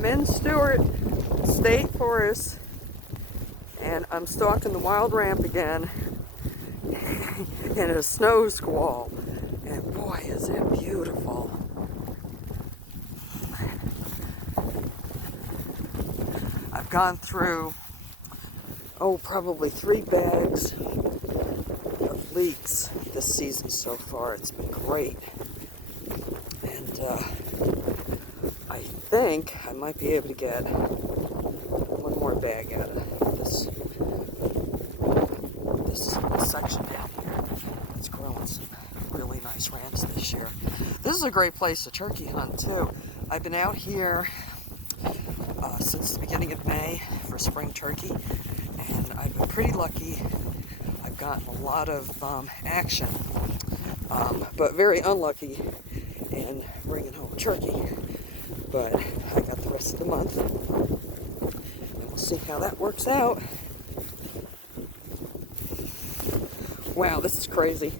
I'm in Stewart State Forest, and I'm stalking the Wild Ramp again in a snow squall. And boy, is it beautiful. I've gone through, probably 3 bags of leeks this season so far. It's been great. And I think I might be able to get one more bag out of this section down here. It's growing some really nice ramps this year. This is a great place to turkey hunt too. I've been out here since the beginning of May for spring turkey, and I've been pretty lucky. I've gotten a lot of action, but very unlucky in bringing home turkey. But I got the rest of the month, and we'll see how that works out. Wow, this is crazy.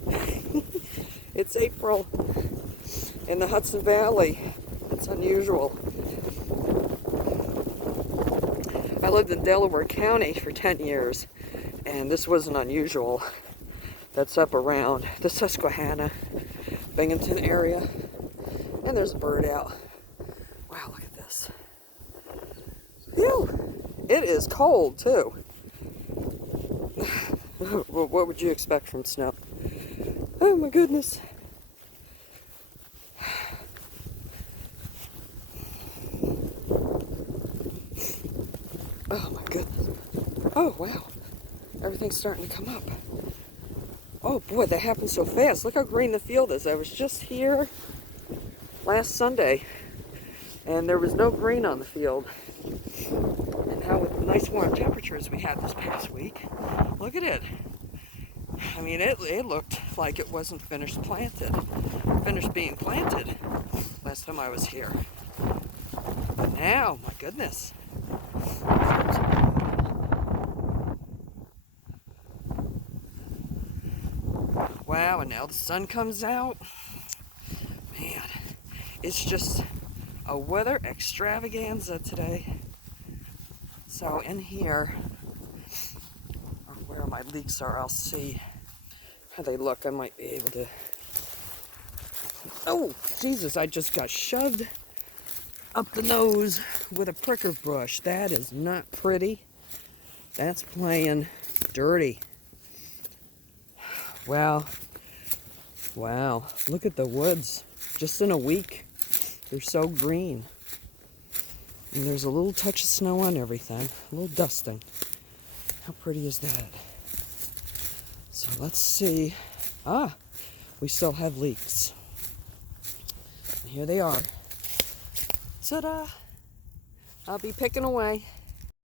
It's April in the Hudson Valley. It's unusual. I lived in Delaware County for 10 years, and this wasn't unusual. That's up around the Susquehanna, Binghamton area. And there's a bird out. Wow, look at this. Phew! It is cold, too. What would you expect from snow? Oh my goodness. Oh my goodness. Oh wow. Everything's starting to come up. Oh boy, that happened so fast. Look how green the field is. I was just here last Sunday, and there was no green on the field. And how with the nice warm temperatures we had this past week, look at it. I mean, it looked like it wasn't finished being planted last time I was here. But now, my goodness. Wow, and now the sun comes out. Man, it's just a weather extravaganza today. So in here, or where my leeks are, I'll see how they look. I might be able to... Oh, Jesus, I just got shoved up the nose with a pricker brush. That is not pretty. That's playing dirty. Wow. Wow. Look at the woods. Just in a week, they're so green. And there's a little touch of snow on everything. A little dusting. How pretty is that? So let's see. We still have leeks. And here they are. Ta-da! I'll be picking away.